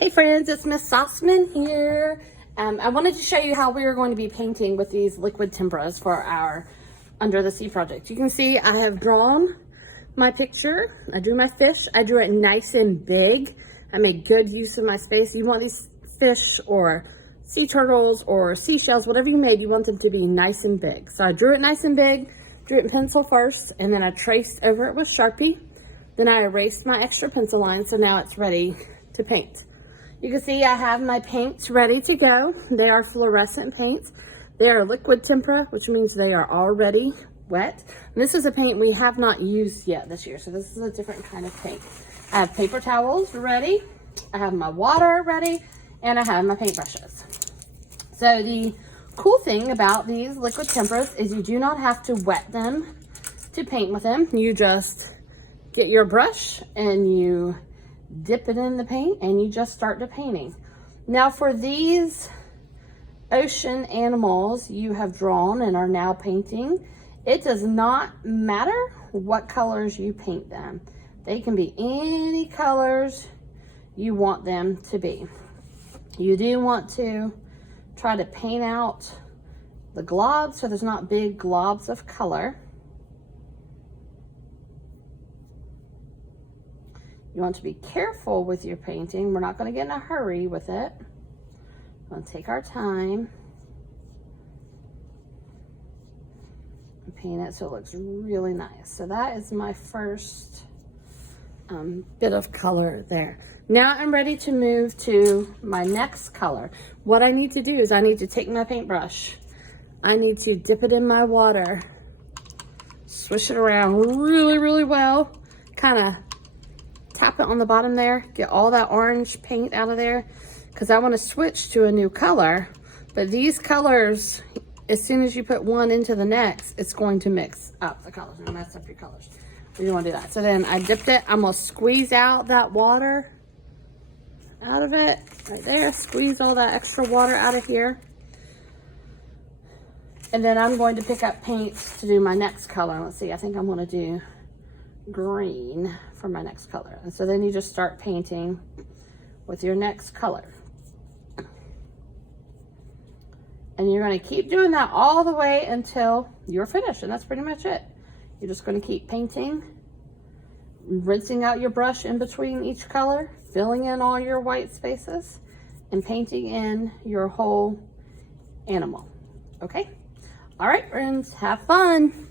Hey friends, it's Miss Sauceman here. I wanted to show you how we are going to be painting with these liquid temperas for our Under the Sea project. You can see I have drawn my picture. I drew my fish. I drew it nice and big. I made good use of my space. You want these fish or sea turtles or seashells, whatever you made, you want them to be nice and big. So I drew it nice and big, drew it in pencil first, and then I traced over it with Sharpie. Then I erased my extra pencil line, so now it's ready to paint. You can see I have my paints ready to go. They are fluorescent paints. They are liquid tempera, which means they are already wet. And this is a paint we have not used yet this year, so this is a different kind of paint. I have paper towels ready, I have my water ready, and I have my paintbrushes. So the cool thing about these liquid temperas is you do not have to wet them to paint with them. You just get your brush and you dip it in the paint and you just start the painting. Now for these ocean animals you have drawn and are now painting, it does not matter what colors you paint them. They can be any colors you want them to be. You do want to try to paint out the globs so there's not big globs of color. You want to be careful with your painting. We're not going to get in a hurry with it. We're going to take our time and paint it so it looks really nice. So that is my first bit of color there. Now I'm ready to move to my next color. What I need to do is I need to take my paintbrush. I need to dip it in my water, swish it around really, really well, kind of tap it on the bottom there, get all that orange paint out of there, because I want to switch to a new color. But these colors, as soon as you put one into the next, it's going to mix up the colors and mess up your colors. You don't want to do that. So then I dipped it. I'm going to squeeze out that water out of it right there. Squeeze all that extra water out of here. And then I'm going to pick up paints to do my next color. Let's see, I think I'm going to do green for my next color. And so then you just start painting with your next color. And you're going to keep doing that all the way until you're finished. And that's pretty much it. You're just going to keep painting, rinsing out your brush in between each color, filling in all your white spaces, and painting in your whole animal. Okay? All right, friends, have fun.